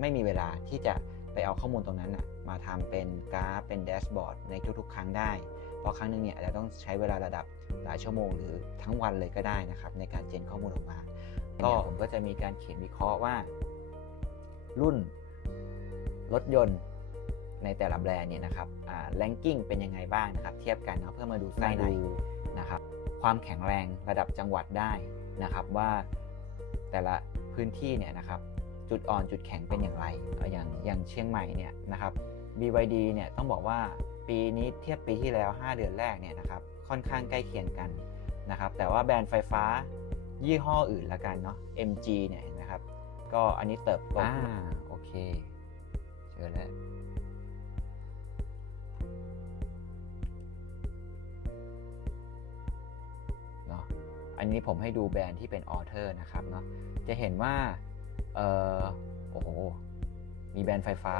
ไม่มีเวลาที่จะไปเอาข้อมูลตรงนั้นนะมาทำเป็นกราฟเป็นแดชบอร์ดในทุกๆ ครั้งได้ เพราะครั้งหนึงเนี่ยอาจจะต้องใช้เวลาระดับหลายชั่วโมง หรือทั้งวันเลยก็ได้นะครับ ในการเจนข้อมูลออกมา ก็ผมก็จะมีการเขียนวิเคราะห์ว่า รุ่นรถยนต์ในแต่ละแบรนด์เนี่ยนะครับแรงกิ้งเป็นยังไงบ้างนะครับ เทียบกันเนาะเพื่อมาดูไส้ในนะครับ ความแข็งแรงระดับจังหวัดได้นะครับว่าแต่ละพื้นที่เนี่ยนะครับ จุดอ่อนจุดแข็งเป็นอย่างไรเอาอย่างอย่างเชียงใหม่เนี่ยนะครับ BYD เนี่ยต้องบอกว่าปีนี้เทียบปีที่แล้ว 5 เดือนแรกเนี่ยนะครับค่อนข้างใกล้เคียงกันนะครับแต่ว่าแบรนด์ไฟฟ้ายี่ห้ออื่นละกันเนาะ MG เนี่ยเห็นะครับ ก็อันนี้เติบโตอ่าโอเคเจอแล้วเนาะอันนี้ผมให้ดูแบรนด์ที่เป็นออเทอร์นะครับเนาะจะเห็นว่า เออโอ้โห มีแบรนด์ไฟฟ้า